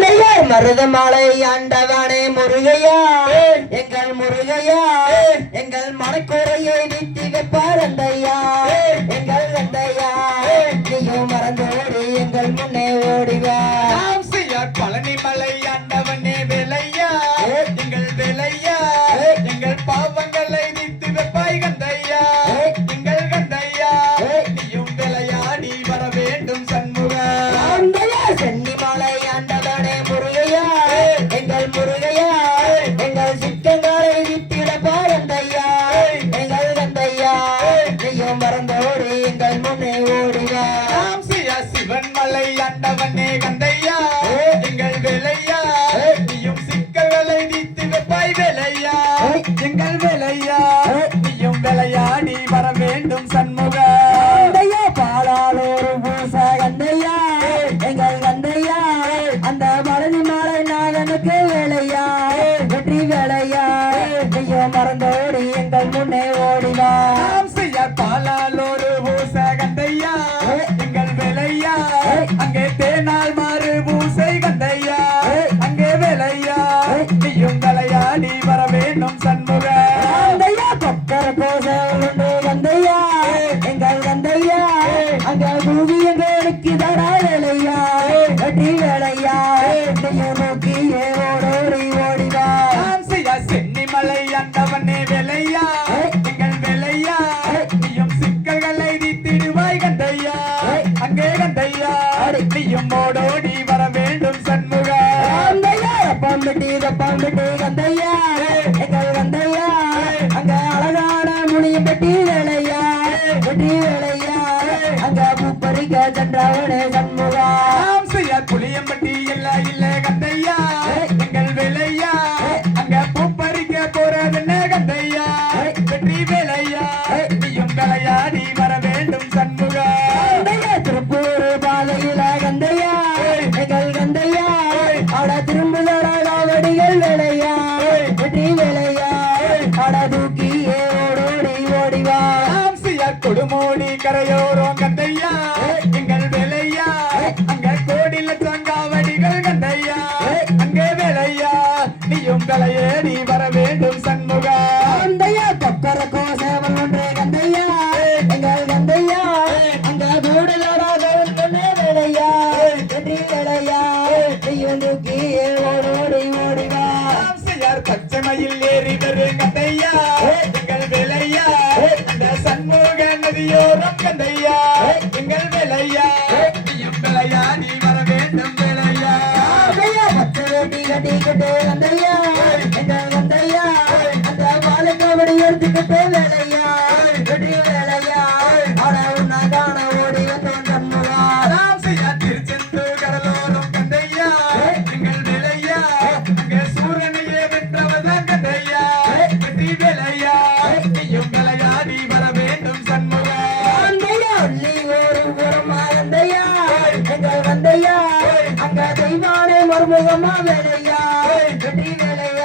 நெய்யார் மருதமலை ஆண்டவனே முருகையா. எங்கள் முருகையா. எங்கள் மனக்குறையை நீட்டி வைப்பார் வேலையா? நீயும் சிக்கல்களை நீத்து வைப்பாய் வேலையா? எங்கள் வேலையா? நீயும் விளையாடி வர வேண்டும் சண்முக. பாலாளூர் பூச கந்தையா எங்கள் கந்தையா அந்த மலதி மாலை நாகனுக்கு வேலையா? வெற்றி வேலையா? நீயும் மறந்தோடி எங்கள் முன்னே செய்ய பாலாலோரு பூச கந்தையா எங்கள் வேலையா? அங்கே கொக்கர கோச எங்கள் கந்தையா அங்க பூவி எங்களுக்கு தடா வேலையா? வெற்றி வேலையா? நீயும் நோக்கியே ஓடோடி ஓடிவா? நாம் செய்ய சென்னிமலை வேலையா? எங்கள் வேலையா? நீயும் சிக்கல்களை கந்தையா? அங்கே கந்தையா? நீயும் சென்றவனே சண்முகா. நாம் செய்ய புளியம்பட்டி இல்ல இல்ல கந்தையா எங்கள் வேலையா. அங்க பூப்பறிக்க போறதுன்னு கந்தையா வெற்றி வேலையா. நீயும் விளையாடி வர வேண்டும் சண்முகா. திருப்பூர் பாதையில கந்தையா. எங்கள் கந்தையா. அட திரும்புதட காவடிகள் வேலையா. வெற்றி வேலையா நீயும் தூக்கியே ஓடோடி ஓடிவா செய்யார் பச்சைமயில் ஏறி வரும் கந்தையா? எங்கள் வேலையா? அந்த சண்முக நதியோரம் கந்தையா? எங்கள் மறுமுகமா வேலையா? வெற்றி வேலையா?